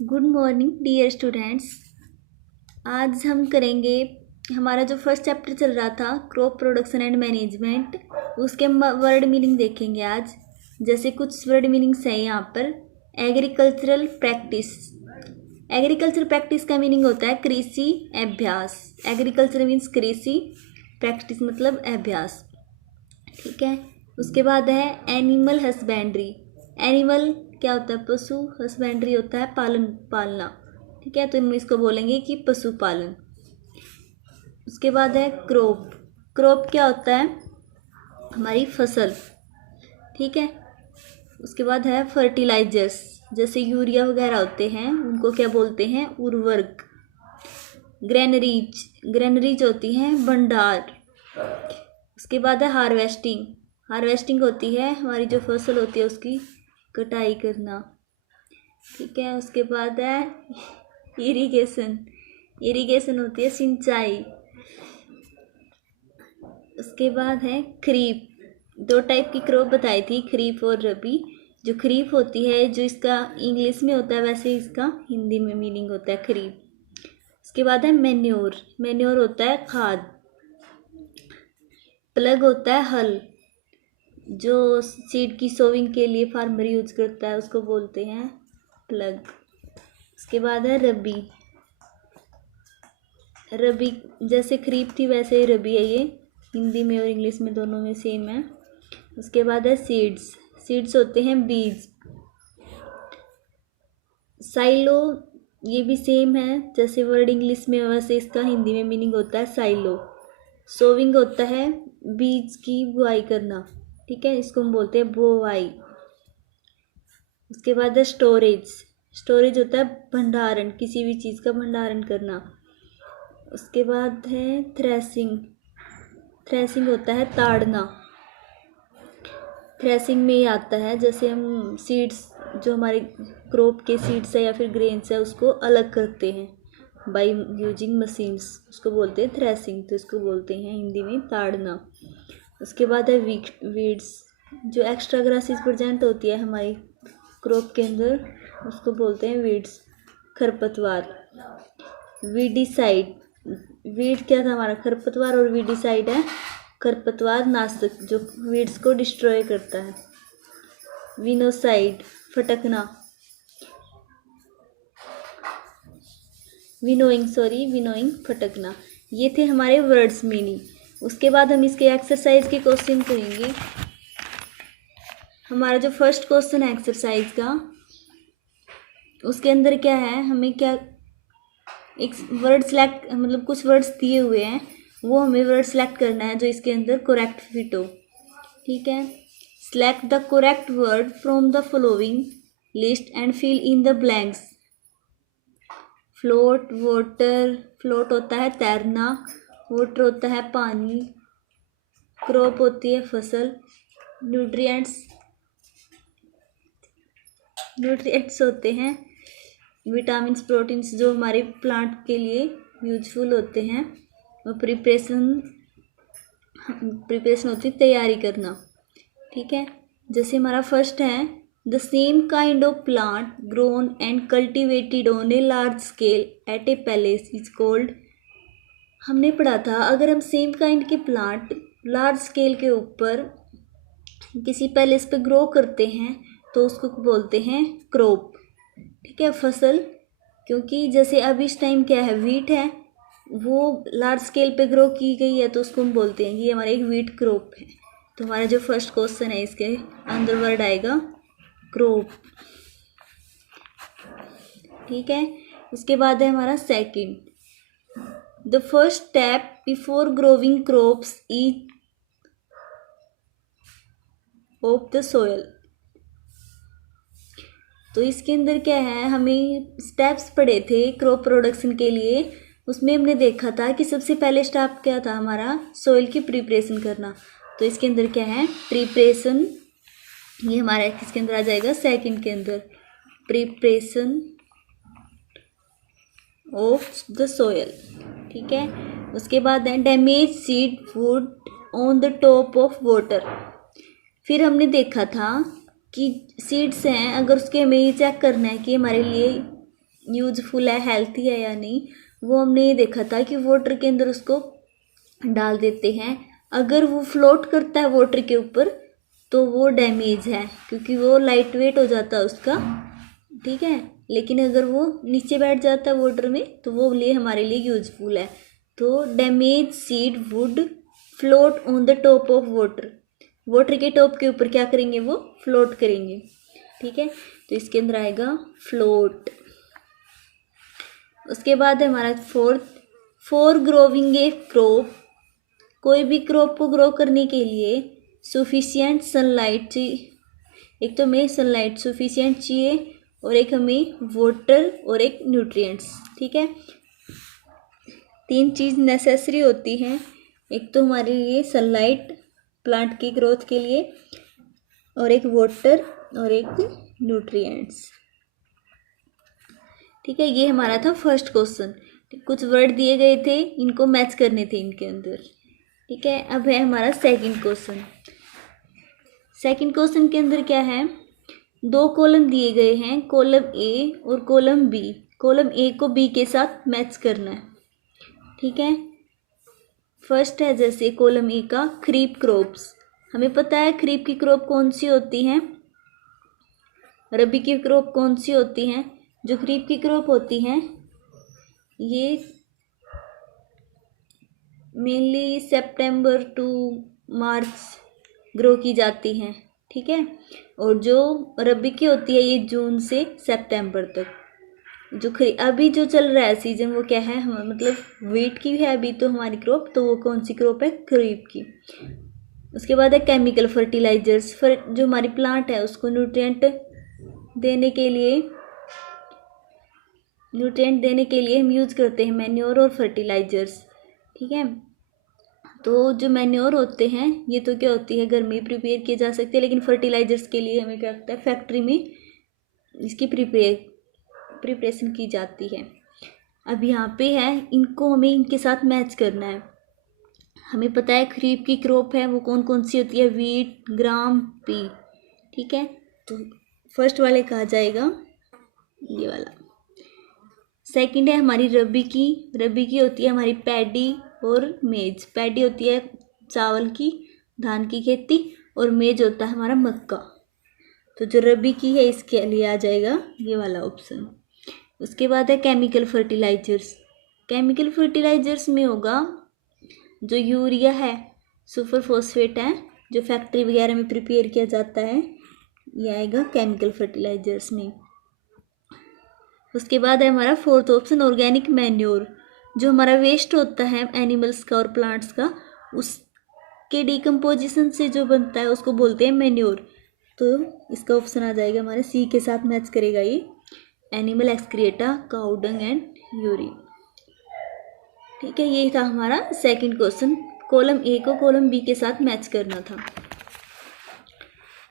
Good morning dear students. आज हम करेंगे हमारा जो फर्स्ट चैप्टर चल रहा था क्रॉप प्रोडक्शन एंड मैनेजमेंट, उसके वर्ड मीनिंग देखेंगे आज। जैसे कुछ वर्ड मीनिंग्स हैं यहाँ पर। Agricultural practice. एग्रीकल्चर प्रैक्टिस का मीनिंग होता है कृषि अभ्यास। एग्रीकल्चर मीन्स कृषि, प्रैक्टिस मतलब अभ्यास। ठीक है। उसके बाद है एनिमल हस्बेंड्री। एनिमल क्या होता है? पशु। हस्बेंड्री होता है पालना। ठीक है, तो हम इसको बोलेंगे कि पशुपालन। उसके बाद है क्रॉप। क्रॉप क्या होता है? हमारी फसल। ठीक है। उसके बाद है फर्टिलाइजर्स। जैसे यूरिया वगैरह होते हैं उनको क्या बोलते हैं? उर्वरक। ग्रेनरीज। ग्रेनरीज होती हैं भंडार। उसके बाद है हार्वेस्टिंग। हार्वेस्टिंग होती है हमारी जो फसल होती है उसकी कटाई करना। ठीक है। उसके बाद है इरिगेशन। इरिगेशन होती है सिंचाई। उसके बाद है खरीफ। दो टाइप की क्रॉप बताई थी, खरीफ और रबी। जो खरीफ होती है, जो इसका इंग्लिश में होता है वैसे इसका हिंदी में मीनिंग होता है खरीफ। उसके बाद है मैन्योर। मैन्योर होता है खाद। प्लग होता है हल। जो सीड की सोविंग के लिए फार्मर यूज करता है उसको बोलते हैं प्लग। उसके बाद है रबी। रबी जैसे खरीफ थी वैसे ही रबी है ये, हिंदी में और इंग्लिश में दोनों में सेम है। उसके बाद है सीड्स। सीड्स होते हैं बीज। साइलो ये भी सेम है, जैसे वर्ड इंग्लिश में वैसे इसका हिंदी में मीनिंग होता है साइलो। सोविंग होता है बीज की बुआई करना। ठीक है, इसको हम बोलते हैं बुआई। उसके बाद है स्टोरेज। स्टोरेज होता है भंडारण, किसी भी चीज़ का भंडारण करना। उसके बाद है थ्रेसिंग। थ्रेसिंग होता है ताड़ना। थ्रेसिंग में ही आता है, जैसे हम सीड्स जो हमारे क्रॉप के सीड्स है या फिर ग्रेन्स है उसको अलग करते हैं बाय यूजिंग मशीन्स, उसको बोलते हैं थ्रेसिंग। तो इसको बोलते हैं हिंदी में ताड़ना। उसके बाद है वीड्स। जो एक्स्ट्रा ग्रासेस प्रेजेंट होती है हमारी क्रॉप के अंदर उसको बोलते हैं वीड्स, खरपतवार। वीडिसाइड। वीड क्या था हमारा? खरपतवार। और वीडिसाइड है खरपतवार नाशक जो वीड्स को डिस्ट्रॉय करता है। विनोसाइड फटकना। विनोइंग फटकना। ये थे हमारे वर्ड्स मीनिंग। उसके बाद हम इसके एक्सरसाइज के क्वेश्चन करेंगे। हमारा जो फर्स्ट क्वेश्चन है एक्सरसाइज का, उसके अंदर क्या है, हमें क्या एक वर्ड सेलेक्ट, मतलब कुछ वर्ड्स दिए हुए हैं वो हमें वर्ड सेलेक्ट करना है जो इसके अंदर करेक्ट फिट हो। ठीक है। Select the correct word from the following list and fill in the blanks. Float, water. Float होता है तैरना, वाटर होता है पानी, क्रॉप होती है फसल, न्यूट्रिएंट्स होते हैं विटामिन्स प्रोटीन्स जो हमारे प्लांट के लिए यूजफुल होते हैं। और प्रिपरेशन होती है तैयारी करना। ठीक है। जैसे हमारा फर्स्ट है the same kind of plant grown and cultivated on a large scale eight A palace is called. हमने पढ़ा था अगर हम सेम काइंड के प्लांट लार्ज स्केल के ऊपर किसी पैलेस पे ग्रो करते हैं तो उसको बोलते हैं क्रॉप। ठीक है, फसल। क्योंकि जैसे अब इस टाइम क्या है, वीट है, वो लार्ज स्केल पे ग्रो की गई है तो उसको हम बोलते हैं कि हमारा एक वीट क्रॉप है। तो हमारा जो फर्स्ट क्वेश्चन है इसके अंदर वर्ड आएगा क्रॉप। ठीक है। उसके बाद है हमारा second, the first step before growing crops is of the soil. तो इसके अंदर क्या है, हमें स्टेप्स पढ़े थे क्रॉप प्रोडक्शन के लिए, उसमें हमने देखा था कि सबसे पहले स्टेप क्या था हमारा? सोइल की प्रिपरेशन करना। तो इसके अंदर क्या है? प्रिपरेशन। ये हमारा किसके अंदर आ जाएगा? सेकंड के अंदर, प्रिपरेशन ऑफ द सोयल। ठीक है। उसके बाद है damage seed would on the top of water. फिर हमने देखा था कि सीड्स हैं, अगर उसके हमें ये चेक करना है कि हमारे लिए यूजफुल है, हेल्थी है या नहीं, वो हमने ये देखा था कि वाटर के अंदर उसको डाल देते हैं। अगर वो फ्लोट करता है वाटर के ऊपर तो वो डैमेज है, क्योंकि वो लाइट वेट हो जाता है उसका, ठीक है। लेकिन अगर वो नीचे बैठ जाता है वाटर में तो वो लिए हमारे लिए यूजफुल है। तो damage seed would float on the top of water, water के टॉप के ऊपर क्या करेंगे, वो फ्लोट करेंगे, ठीक है। तो इसके अंदर आएगा फ्लोट। उसके बाद है हमारा fourth, for growing A crop, कोई भी क्रॉप को ग्रो करने के लिए सफिशिएंट सनलाइट चाहिए। एक तो हमें सनलाइट सफिशिएंट चाहिए और एक हमें वाटर और एक न्यूट्रिएंट्स, ठीक है। तीन चीज़ नेसेसरी होती हैं, एक तो हमारे लिए सनलाइट प्लांट की ग्रोथ के लिए, और एक वाटर और एक न्यूट्रिएंट्स, ठीक है। ये हमारा था फर्स्ट क्वेश्चन। कुछ वर्ड दिए गए थे, इनको मैच करने थे इनके अंदर, ठीक है। अब है हमारा सेकंड क्वेश्चन। सेकंड क्वेश्चन के अंदर क्या है, दो कॉलम दिए गए हैं, कॉलम ए और कॉलम बी। कॉलम ए को बी के साथ मैच करना है, ठीक है। फर्स्ट है जैसे कॉलम ए का खरीफ क्रॉप्स, हमें पता है खरीफ की क्रॉप कौन सी होती हैं, रबी की क्रॉप कौन सी होती हैं। जो खरीफ की क्रॉप होती हैं ये mainly September to March grow की जाती हैं, ठीक है। और जो रबी की होती है ये जून से सितंबर तक। जो अभी जो चल रहा है सीजन वो क्या है, हम मतलब वीट की है अभी तो हमारी क्रॉप, तो वो कौन सी क्रॉप है, खरीफ की। उसके बाद है केमिकल फर्टिलाइजर्स, जो हमारी प्लांट है उसको न्यूट्रिएंट देने के लिए हम यूज़ करते हैं मैन्योर और फर्टिलाइजर्स, ठीक है। तो जो मैन्योर होते हैं ये तो क्या होती है, घर में प्रिपेयर किए जा सकते हैं, लेकिन फर्टिलाइजर्स के लिए हमें क्या लगता है, फैक्ट्री में इसकी प्रिपरेशन की जाती है। अब यहाँ पे है, इनको हमें इनके साथ मैच करना है। हमें पता है खरीफ की क्रॉप है वो कौन कौन सी होती है, वीट, ग्राम, पी, ठीक है। तो फर्स्ट वाले कहा जाएगा ये वाला। सेकंड है हमारी रबी की होती है हमारी पैडी और मेज। पैडी होती है चावल की, धान की खेती, और मेज होता है हमारा मक्का। तो जो रबी की है इसके लिए आ जाएगा ये वाला ऑप्शन। उसके बाद है केमिकल फर्टिलाइजर्स में होगा जो यूरिया है, सुपर फॉस्फेट है, जो फैक्ट्री वगैरह में प्रिपेयर किया जाता है, ये आएगा केमिकल फर्टिलाइजर्स में। उसके बाद है हमारा फोर्थ ऑप्शन ऑर्गेनिक मैन्योर, जो हमारा वेस्ट होता है एनिमल्स का और प्लांट्स का, उसके डिकम्पोजिशन से जो बनता है उसको बोलते हैं मैन्योर। तो इसका ऑप्शन आ जाएगा हमारे सी के साथ मैच करेगा ये, animal excreta, cow dung and urine, ठीक है। ये था हमारा सेकंड क्वेश्चन, कॉलम ए को कॉलम बी के साथ मैच करना था।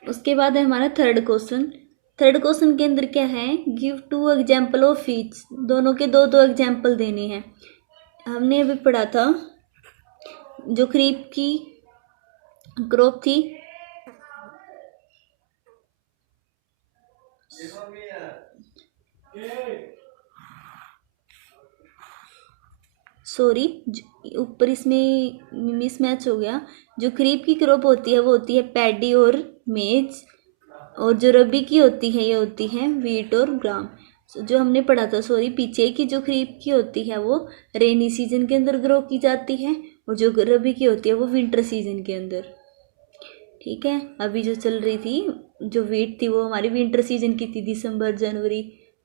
उसके बाद है हमारा थर्ड क्वेश्चन के अंदर क्या है, गिव 2 एग्जाम्पल ऑफ ईच, दोनों के दो एग्जाम्पल देने हैं। हमने अभी पढ़ा था जो खरीफ की क्रॉप थी, सॉरी ऊपर इसमें मिसमैच हो गया। जो खरीफ की क्रॉप होती है वो होती है पैडी और मेज, और जो रबी की होती है ये होती है वीट और ग्राम। जो हमने पढ़ा था सॉरी पीछे, कि जो खरीफ की होती है वो रेनी सीजन के अंदर ग्रो की जाती है, और जो रबी की होती है वो विंटर सीजन के अंदर, ठीक है। अभी जो चल रही थी जो वीट थी वो हमारी विंटर सीजन की थी, दिसंबर, जनवरी,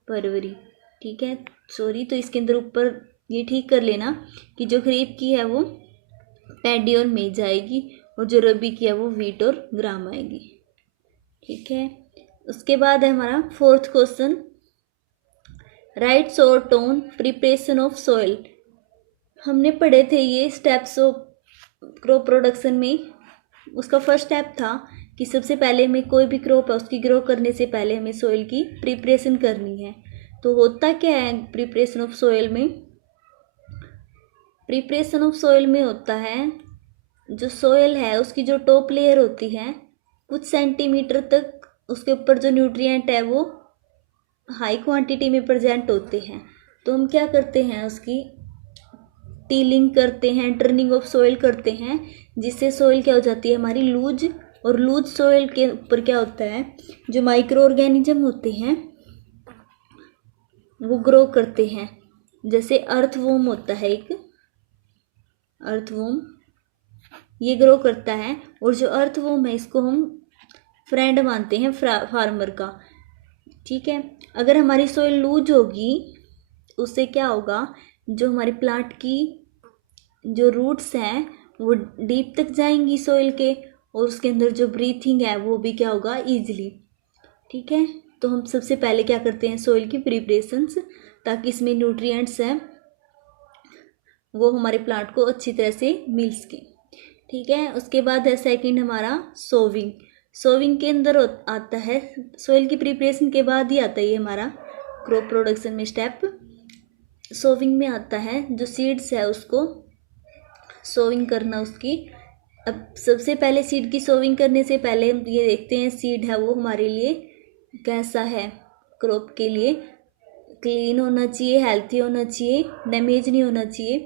फरवरी, ठीक है। सॉरी, तो इसके अंदर ऊपर ये ठीक कर लेना कि जो खरीफ की है वो पैडी और मेज आएगी, और जो रबी की है वो वीट और ग्राम आएगी, ठीक है। उसके बाद है हमारा fourth question, right sort on preparation of soil. हमने पढ़े थे ये स्टेप्स ऑफ क्रॉप प्रोडक्शन में। उसका फर्स्ट स्टेप था कि सबसे पहले हमें कोई भी क्रॉप है उसकी ग्रो करने से पहले हमें सॉइल की प्रिपरेशन करनी है। तो होता क्या है प्रिपरेशन ऑफ सॉइल में, प्रिपरेशन ऑफ सॉइल में होता है जो सॉइल है उसकी जो टॉप लेयर होती है कुछ सेंटीमीटर तक उसके ऊपर जो न्यूट्रिएंट है वो हाई क्वांटिटी में प्रेजेंट होते हैं तो हम क्या करते हैं, उसकी टीलिंग करते हैं, टर्निंग ऑफ सॉइल करते हैं, जिससे सॉइल क्या हो जाती है हमारी लूज। और लूज सॉइल के ऊपर क्या होता है, जो माइक्रो ऑर्गेनिज्म होते हैं वो ग्रो करते हैं। जैसे अर्थवॉर्म होता है एक, अर्थवॉर्म ये ग्रो करता है। और जो अर्थवॉर्म है इसको हम फ्रेंड मानते हैं फार्मर का। ठीक है, अगर हमारी सॉइल लूज होगी उससे क्या होगा, जो हमारे प्लांट की जो रूट्स हैं वो डीप तक जाएंगी सॉइल के, और उसके अंदर जो ब्रीथिंग है वो भी क्या होगा, ईजिली। ठीक है, तो हम सबसे पहले क्या करते हैं, सॉइल की प्रिपरेशंस, ताकि इसमें न्यूट्रिएंट्स हैं वो हमारे प्लांट को अच्छी तरह से मिल सके। ठीक है, उसके बाद है सेकंड हमारा सोविंग। सोविंग के अंदर आता है, सॉइल की प्रिपरेशन के बाद ही आता है ये हमारा क्रॉप प्रोडक्शन में स्टेप। सोविंग में आता है जो सीड्स है उसको सोविंग करना उसकी। अब सबसे पहले सीड की सोविंग करने से पहले हम ये देखते हैं सीड है वो हमारे लिए कैसा है, क्रॉप के लिए क्लीन होना चाहिए, हेल्थी होना चाहिए, डैमेज नहीं होना चाहिए,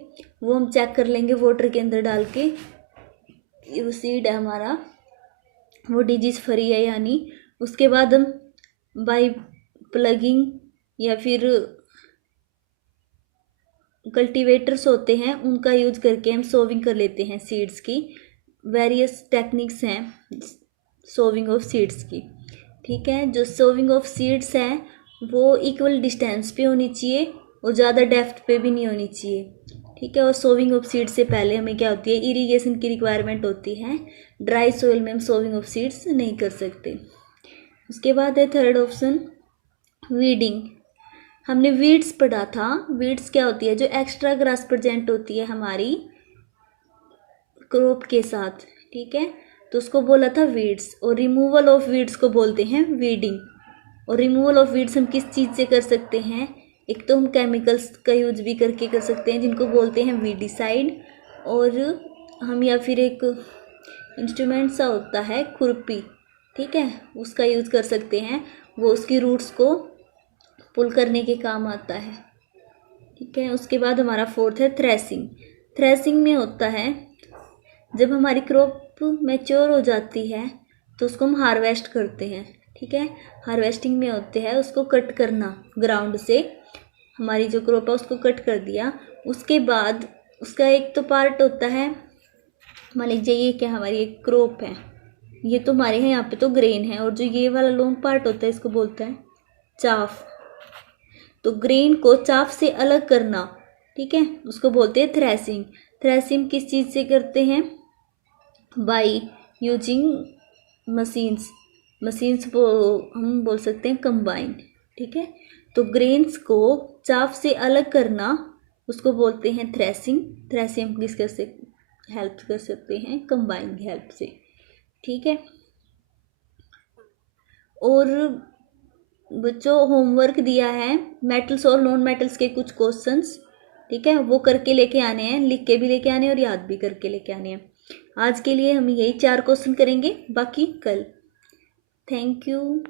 वो हम चेक कर लेंगे वाटर के अंदर डाल के। वो सीड है हमारा वो डिजीज़ फ्री है या नहीं। उसके बाद हम बाय प्लगिंग या फिर कल्टीवेटर्स होते हैं उनका यूज करके हम सोविंग कर लेते हैं सीड्स की। वेरियस टेक्निक्स हैं सोविंग ऑफ सीड्स की। ठीक है, जो सोविंग ऑफ सीड्स है वो इक्वल डिस्टेंस पे होनी चाहिए और ज़्यादा डेप्थ पे भी नहीं होनी चाहिए। ठीक है, और सोविंग ऑफ सीड्स से पहले हमें क्या होती है, इरिगेशन की रिक्वायरमेंट होती है। ड्राई सोइल में हम सोविंग ऑफ सीड्स नहीं कर सकते। उसके बाद है थर्ड ऑप्शन वीडिंग। हमने वीड्स पढ़ा था। वीड्स क्या होती है, जो एक्स्ट्रा ग्रास प्रेजेंट होती है हमारी क्रॉप के साथ। ठीक है, तो उसको बोला था वीड्स। और रिमूवल ऑफ वीड्स को बोलते हैं वीडिंग। और रिमूवल ऑफ वीड्स हम किस चीज़ से कर सकते हैं, एक तो हम केमिकल्स का यूज भी करके कर सकते हैं जिनको बोलते हैं वीडिसाइड, और हम या फिर एक इंस्ट्रूमेंट सा होता है खुरपी, ठीक है, उसका यूज़ कर सकते हैं, वो उसकी रूट्स को पुल करने के काम आता है। ठीक है, उसके बाद हमारा फोर्थ है थ्रेसिंग। थ्रेसिंग में होता है जब हमारी क्रॉप मैच्योर हो जाती है तो उसको हम हार्वेस्ट करते हैं। ठीक है, हार्वेस्टिंग में होते हैं उसको कट करना, ग्राउंड से हमारी जो क्रॉप है उसको कट कर दिया। उसके बाद उसका एक तो पार्ट होता है, मान लीजिए ये क्या हमारी एक क्रॉप है, ये तो हमारे यहाँ पे तो ग्रेन है, और जो ये वाला लॉन्ग पार्ट होता है इसको बोलते हैं चाफ। तो ग्रेन को चाफ से अलग करना, ठीक है, उसको बोलते हैं थ्रेसिंग। थ्रेसिंग किस चीज़ से करते हैं, बाई यूजिंग मशीन्स। मशीन्स वो हम बोल सकते हैं कंबाइन। ठीक है, तो ग्रेन्स को चाफ से अलग करना उसको बोलते हैं थ्रेसिंग। थ्रेसिंग हम किस कर से हेल्प कर सकते हैं, कंबाइन की हेल्प से। ठीक है, और बच्चों होमवर्क दिया है मेटल्स और नॉन मेटल्स के कुछ क्वेश्चंस, ठीक है, वो करके लेके आने हैं, लिख के भी लेके आने हैं और याद भी करके लेके आने हैं। आज के लिए हम यही 4 क्वेश्चन करेंगे, बाकी कल। Thank you.